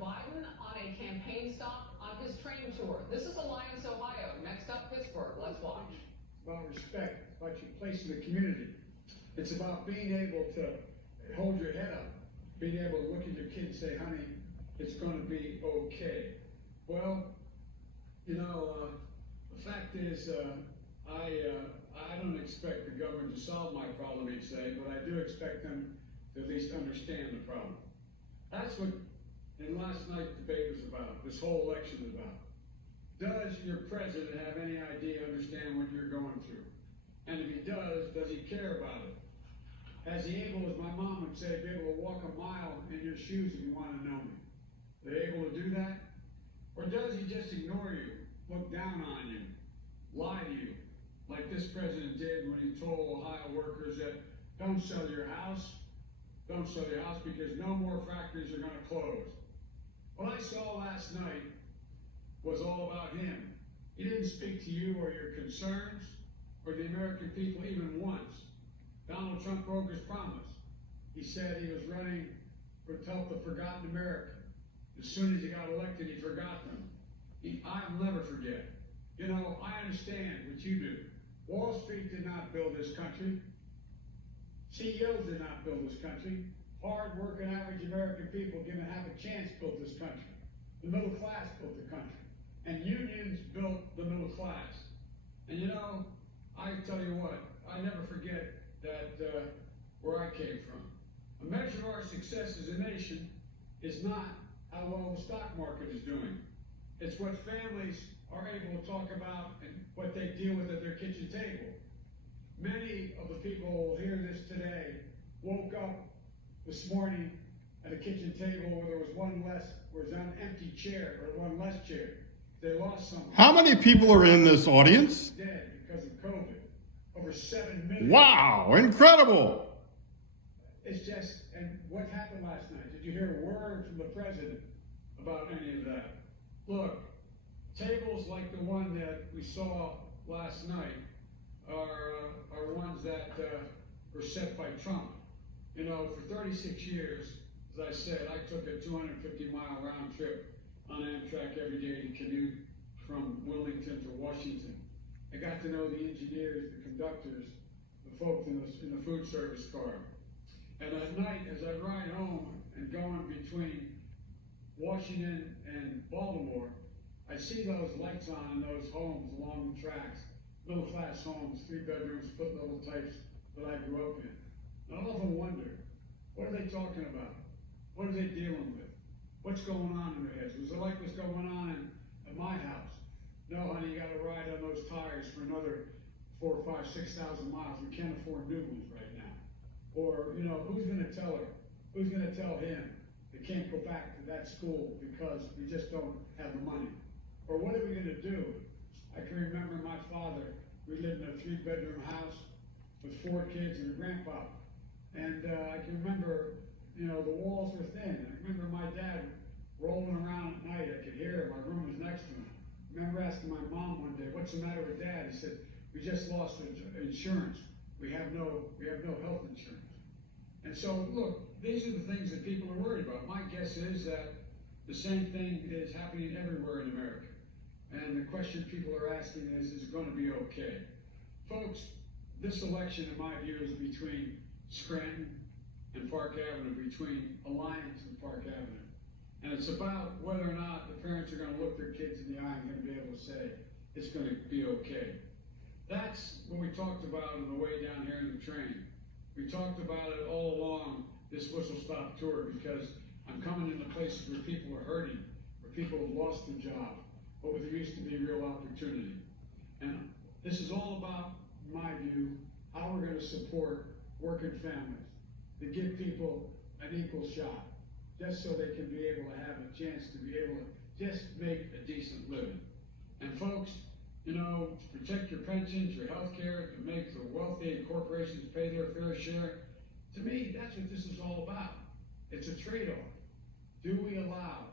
Biden on a campaign stop on his train tour. This is Alliance, Ohio. Next up, Pittsburgh. Let's watch. It's about respect. It's about your place in the community. It's about being able to hold your head up, being able to look at your kid and say, honey, it's going to be okay. Well, you know, the fact is, I don't expect the government to solve my problem each day, but I do expect them to at least understand the problem. That's what in last night's debate was about, this whole election is about. Does your president have any idea, understand what you're going through? And if he does he care about it? Has he able, as my mom would say, be able to walk a mile in your shoes if you want to know me? Are they able to do that? Or does he just ignore you, look down on you, lie to you, like this president did when he told Ohio workers that don't sell your house because no more factories are going to close. What I saw last night was all about him. He didn't speak to you or your concerns or the American people even once. Donald Trump broke his promise. He said he was running to help the forgotten American. As soon as he got elected, he forgot them. I'll never forget. You know, I understand what you do. Wall Street did not build this country. CEOs did not build this country. Hard-working, average American people given half a chance built this country. The middle class built the country. And unions built the middle class. And you know, I tell you what, I never forget that where I came from. A measure of our success as a nation is not how well the stock market is doing. It's what families are able to talk about and what they deal with at their kitchen table. Many of the people who will hear this today woke up this morning at a kitchen table where there was an empty chair or one less chair. They lost someone. How many people are in this audience? Dead because of COVID. Over 7 million. Wow, incredible. It's just, and what happened last night? Did you hear a word from the president about any of that? Look, tables like the one that we saw last night are ones that were set by Trump. You know, for 36 years, as I said, I took a 250-mile round trip on Amtrak every day to commute from Wilmington to Washington. I got to know the engineers, the conductors, the folks in the food service car. And at night, as I ride home and going between Washington and Baltimore, I see those lights on in those homes along the tracks, middle-class homes, 3-bedroom, split-level types that I grew up in. And I often wonder, what are they talking about? What are they dealing with? What's going on in their heads? Was it like what's going on at my house? No, honey, you got to ride on those tires for another 4,000, 5,000, 6,000 miles. We can't afford new ones right now. Or, you know, who's going to tell her? Who's going to tell him they can't go back to that school because we just don't have the money? Or what are we going to do? I can remember my father, we lived in a 3-bedroom house with 4 kids and a grandpa. And I can remember, you know, the walls were thin. I remember my dad rolling around at night. I could hear him. My room was next to him. I remember asking my mom one day, what's the matter with Dad? He said, we just lost insurance. We have no health insurance. And so, look, these are the things that people are worried about. My guess is that the same thing is happening everywhere in America. And the question people are asking is it going to be okay? Folks, this election, in my view, is between Scranton and Park Avenue, between Alliance and Park Avenue. And it's about whether or not the parents are going to look their kids in the eye and going to be able to say, it's going to be okay. That's what we talked about on the way down here in the train. We talked about it all along this Whistle Stop tour because I'm coming into places where people are hurting, where people have lost their job, but where there used to be real opportunity. And this is all about, in my view, how we're going to support working families, to give people an equal shot, just so they can be able to have a chance to be able to just make a decent living. And folks, you know, to protect your pensions, your health care, to make the wealthy and corporations pay their fair share, to me, that's what this is all about. It's a trade-off. Do we allow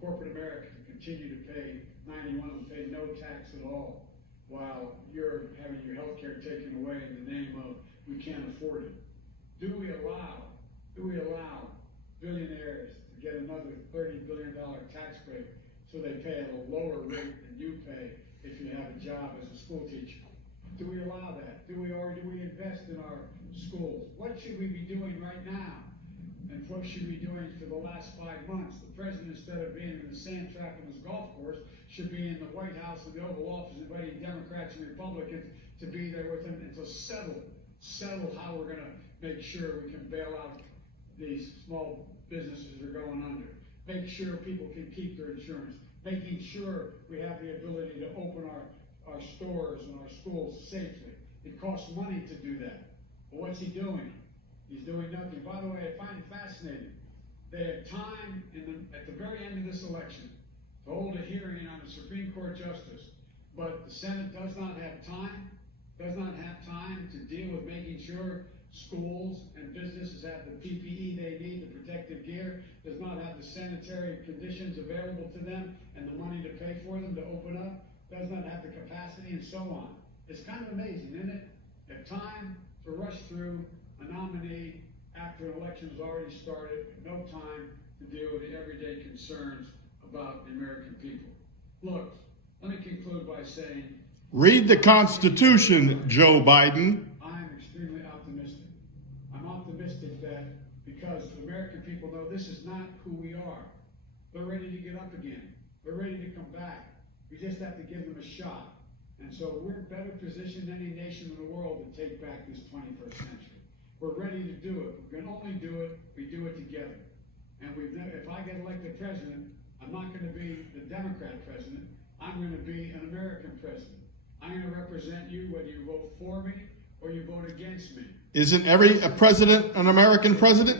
corporate America to continue to pay, 91 of them pay no tax at all, while you're having your health care taken away in the name of we can't afford it? Do we allow billionaires to to get another $30 billion tax break so they pay at a lower rate than you pay if you have a job as a school teacher. Do we allow that? Do we invest in our schools? What should we be doing right now? And what should we be doing for the last 5 months? The president, instead of being in the sand trap on his golf course, should be in the White House and the Oval Office inviting Democrats and Republicans to be there with him and to settle how we're going to make sure we can bail out these small businesses that are going under. Make sure people can keep their insurance. Making sure we have the ability to open our stores and our schools safely. It costs money to do that. But what's he doing? He's doing nothing. By the way, I find it fascinating. They have time at the very end of this election to hold a hearing on a Supreme Court justice, but the Senate does not have time to deal with making sure schools and businesses have the PPE they need, the protective gear, does not have the sanitary conditions available to them and the money to pay for them to open up, does not have the capacity, and so on. It's kind of amazing, isn't it? They have time to rush through a nominee after an election has already started, no time to deal with the everyday concerns about the American people. Look, let me conclude by saying, Read the Constitution, Joe Biden. I'm extremely optimistic. I'm optimistic that because the American people know this is not who we are. They're ready to get up again. They're ready to come back. We just have to give them a shot. And so we're better positioned than any nation in the world to take back this 21st century. We're ready to do it. We can only do it, we do it together. And if I get elected president, I'm not going to be the Democrat president. I'm going to be an American president. I'm going to represent you whether you vote for me or you vote against me. Isn't every president an American president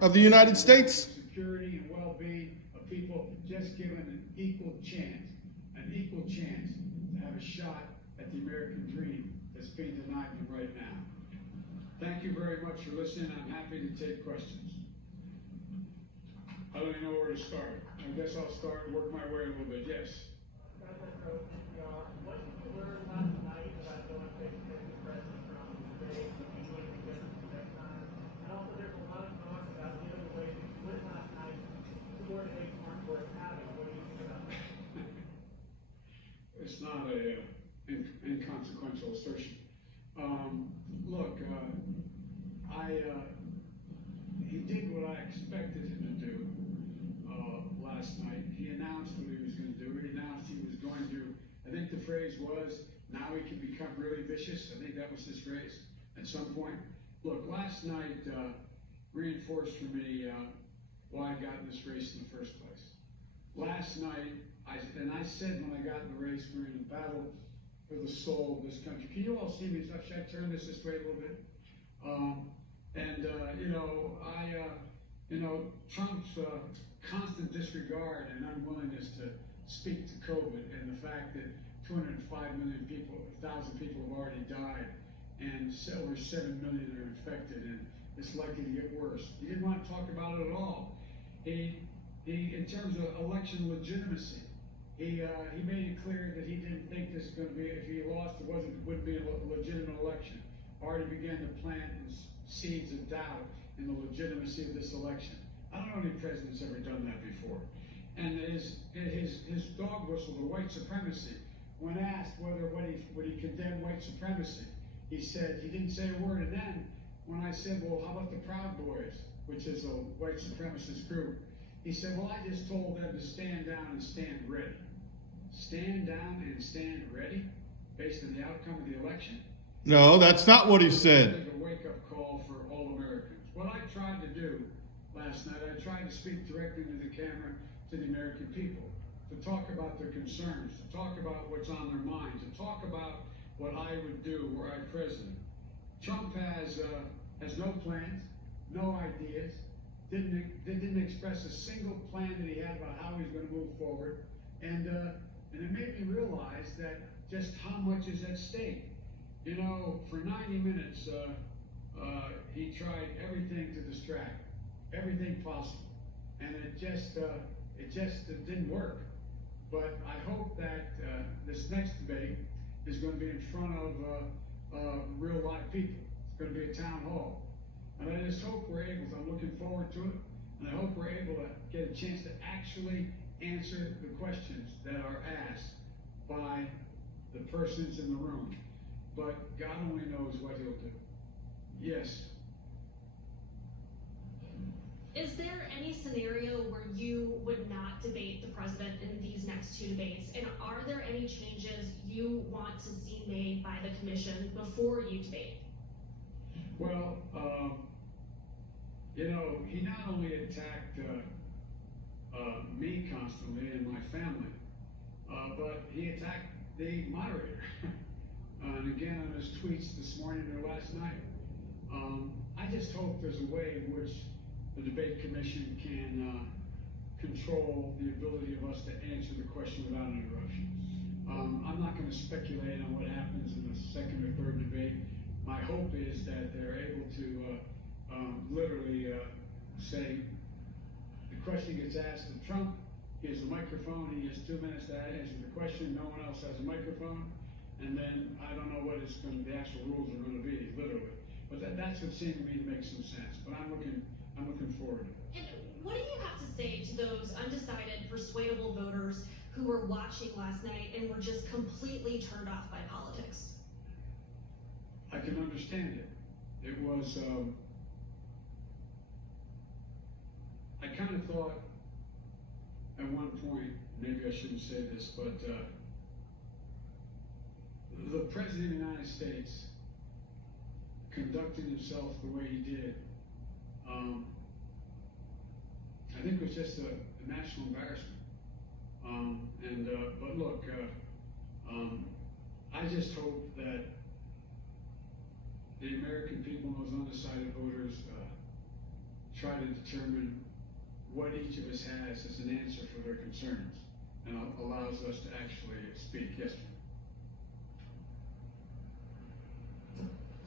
of the United States? Security and well-being of people just given an equal chance to have a shot at the American dream that's being denied them right now. Thank you very much for listening. I'm happy to take questions. I don't even know where to start. I guess I'll start and work my way a little bit. Yes. What did you learn last night about going face-to-face with President Trump today? What do you want to be different next time? And also, there's a lot of talk about the other way that you went last night. The more debates aren't worth having. What do you think about that? It's not a inconsequential assertion. Look, he did what I expected him to do last night. He announced what he was going to do. He announced he was going to, I think the phrase was, now he can become really vicious. I think that was his phrase at some point. Look, last night reinforced for me why I got in this race in the first place. Last night, I said when I got in the race, we're in a battle for the soul of this country. Can you all see me? Should I turn this way a little bit? Trump's constant disregard and unwillingness to speak to COVID and the fact that 205 million people, 1,000 people have already died and over 7 million are infected and it's likely to get worse. He didn't want to talk about it at all. He in terms of election legitimacy, he made it clear that he didn't think this was going to be, if he lost, wouldn't be a legitimate election. Already began to plant seeds of doubt in the legitimacy of this election. I don't know any president's ever done that before. And his dog whistle to white supremacy, when asked would he condemn white supremacy, he said, he didn't say a word. And then when I said, well, how about the Proud Boys, which is a white supremacist group, he said, well, I just told them to stand down and stand ready. Stand down and stand ready based on the outcome of the election? No, that's not what he said. It's a wake-up call for all Americans. What I tried to do last night, I tried to speak directly to the camera, to the American people, to talk about their concerns, to talk about what's on their minds, to talk about what I would do were I president. Trump has no plans, no ideas, didn't express a single plan that he had about how he's going to move forward, and it made me realize that just how much is at stake. You know, for 90 minutes, he tried everything to distract, everything possible, and it just didn't work. But I hope that this next debate is going to be in front of real live people. It's going to be a town hall, and I just hope we're able to. I'm looking forward to it. And I hope we're able to get a chance to actually answer the questions that are asked by the persons in the room. But God only knows what he'll do. Yes. Is there any scenario where you would not debate the president in these next 2 debates? And are there any changes you want to see made by the commission before you debate? Well, you know, he not only attacked me constantly and my family, but he attacked the moderator. And again on his tweets this morning or last night. I just hope there's a way in which the debate commission can control the ability of us to answer the question without an interruption. I'm not going to speculate on what happens in the second or third debate. My hope is that they're able to literally say the question gets asked of Trump, he has the microphone, he has 2 minutes to answer the question, no one else has a microphone, and then I don't know what the actual rules are going to be, literally. But that's what seemed to me to make some sense. But I'm looking forward to it. And what do you have to say to those undecided, persuadable voters who were watching last night and were just completely turned off by politics? I can understand it. It was, I kind of thought at one point, maybe I shouldn't say this, but the President of the United States conducting himself the way he did, I think it was just a national embarrassment. But look, I just hope that the American people and those undecided voters try to determine what each of us has as an answer for their concerns and allows us to actually speak. Yes, ma'am.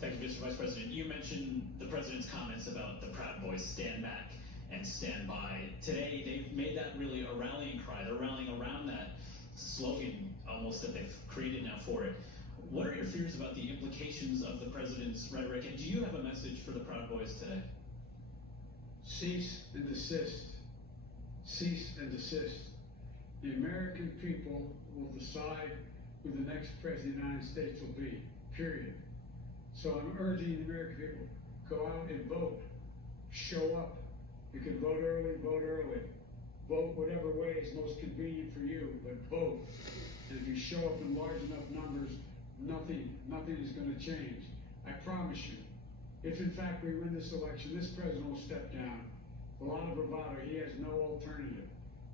Thank you, Mr. Vice President. You mentioned the president's comments about the Proud Boys stand back and stand by. Today, they've made that really a rallying cry. They're rallying around that slogan almost that they've created now for it. What are your fears about the implications of the president's rhetoric? And do you have a message for the Proud Boys today? Cease and desist. Cease and desist. The American people will decide who the next president of the United States will be, period. So I'm urging the American people, go out and vote. Show up. You can vote early, vote early. Vote whatever way is most convenient for you, but vote. And if you show up in large enough numbers, nothing is going to change. I promise you. If in fact we win this election, this president will step down. A lot of bravado, he has no alternative.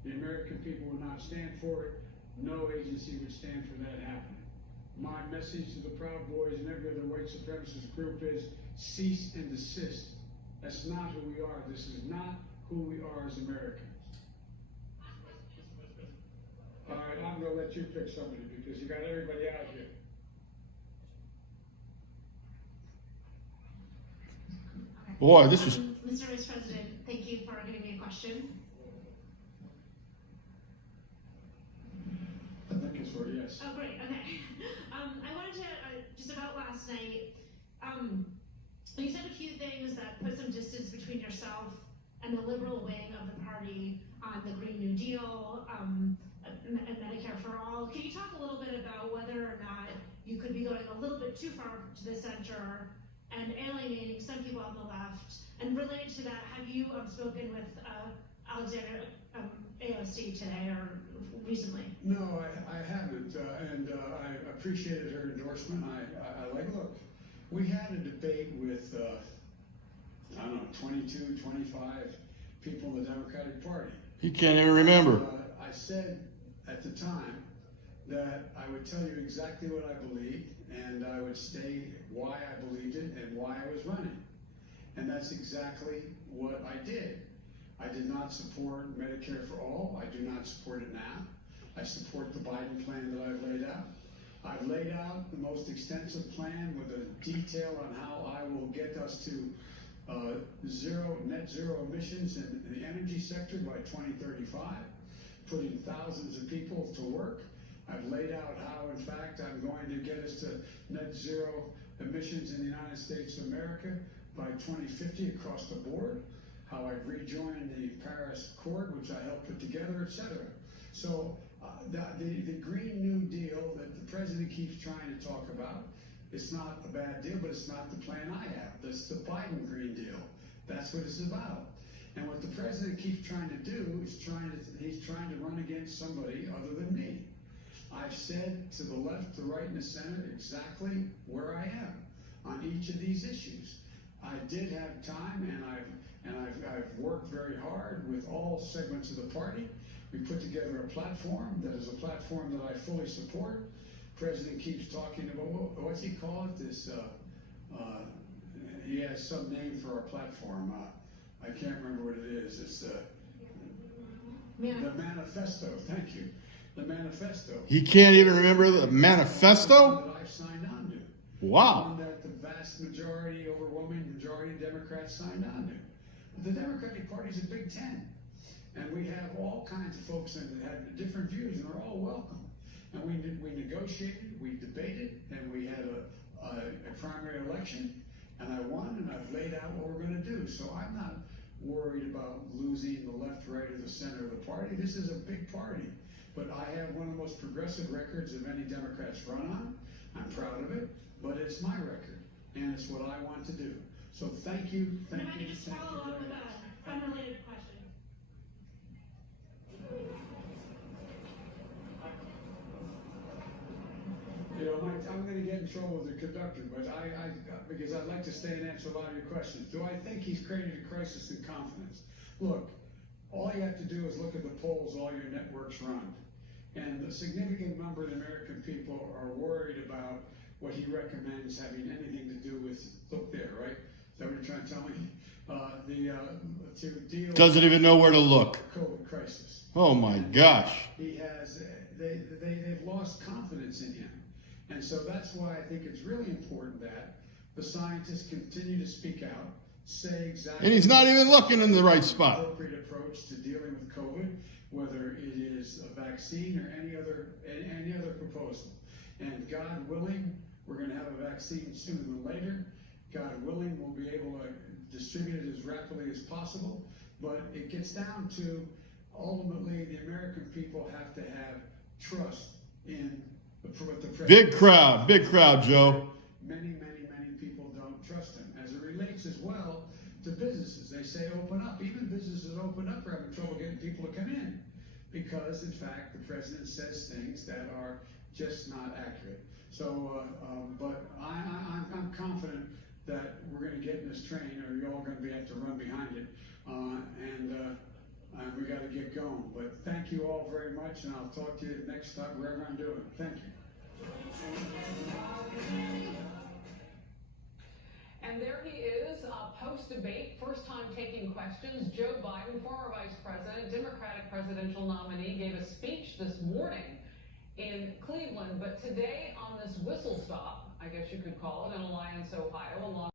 The American people will not stand for it. No agency would stand for that happening. My message to the Proud Boys and every other white supremacist group is cease and desist. That's not who we are. This is not who we are as Americans. All right, I'm going to let you pick somebody because you got everybody out here. Boy, this was... Mr. Vice President, thank you for giving me a question. I think it's for yes. Oh, great. Okay. I wanted to just about last night. You said a few things that put some distance between yourself and the liberal wing of the party on the Green New Deal and Medicare for All. Can you talk a little bit about whether or not you could be going a little bit too far to the center and alienating some people on the left? And related to that, have you spoken with Alexander AOC today or recently? No, I haven't, and I appreciated her endorsement. I like, look, we had a debate with, I don't know, 22, 25 people in the Democratic Party. He can't even remember. I said at the time that I would tell you exactly what I believed, and I would state why I believed it and why I was running. And that's exactly what I did. I did not support Medicare for all. I do not support it now. I support the Biden plan that I've laid out. I've laid out the most extensive plan with a detail on how I will get us to net zero emissions in the energy sector by 2035, putting thousands of people to work. I've laid out how, in fact, I'm going to get us to net zero emissions in the United States of America by 2050 across the board. how I've rejoined the Paris Accord, which I helped put together, etc. So the Green New Deal that the president keeps trying to talk about, it's not a bad deal, but it's not the plan I have. That's the Biden Green Deal. That's what it's about. And what the president keeps trying to do is he's trying to run against somebody other than me. I've said to the left, the right, and the center exactly where I am on each of these issues. I did have time, and I've worked very hard with all segments of the party. We put together a platform that is a platform that I fully support. The president keeps talking about, what's he call it? This, he has some name for our platform. I can't remember what it is. It's the manifesto. Thank you. The manifesto. He can't even remember the manifesto? That I've signed on to. Wow. One that the vast majority, overwhelming majority of Democrats signed on to. The Democratic Party is a Big Ten. And we have all kinds of folks in that have different views, and are all welcome. And we negotiated, we debated, and we had a primary election, and I won, and I've laid out what we're going to do. So I'm not worried about losing the left, right, or the center of the party. This is a big party. But I have one of the most progressive records of any Democrats run on. I'm proud of it, but it's my record, and it's what I want to do. So thank you, And if I could just follow up with an unrelated question. You know, I'm going to get in trouble with the conductor, but because I'd like to stay and answer a lot of your questions. Do I think he's created a crisis in confidence? Look, all you have to do is look at the polls all your networks run. And a significant number of the American people are worried about what he recommends having anything to do with, look there, right? Is that what you're trying to tell me? To deal Doesn't even know where to look. with the COVID crisis. Oh my gosh. He has, they've lost confidence in him. And so that's why I think it's really important that the scientists continue to speak out, say exactly. And he's not even looking in the right spot. Appropriate approach to dealing with COVID, whether it is a vaccine or any other proposal. And God willing, we're going to have a vaccine sooner than later. God willing, we'll be able to distribute it as rapidly as possible. But it gets down to, ultimately, the American people have to have trust in what the president. Big crowd, Joe. Many people don't trust him. As it relates as well to businesses, they say open up. Even businesses open up are having trouble getting people to come in because, in fact, the president says things that are just not accurate. So, but I'm confident that we're going to get in this train, or you're all going to have to run behind it, and we got to get going. But thank you all very much, and I'll talk to you next time wherever I'm doing. Thank you. And there he is, post-debate, first time taking questions. Joe Biden, former vice president, Democratic presidential nominee, gave a speech this morning in Cleveland, but today on this whistle stop, I guess you could call it, in Alliance, Ohio, along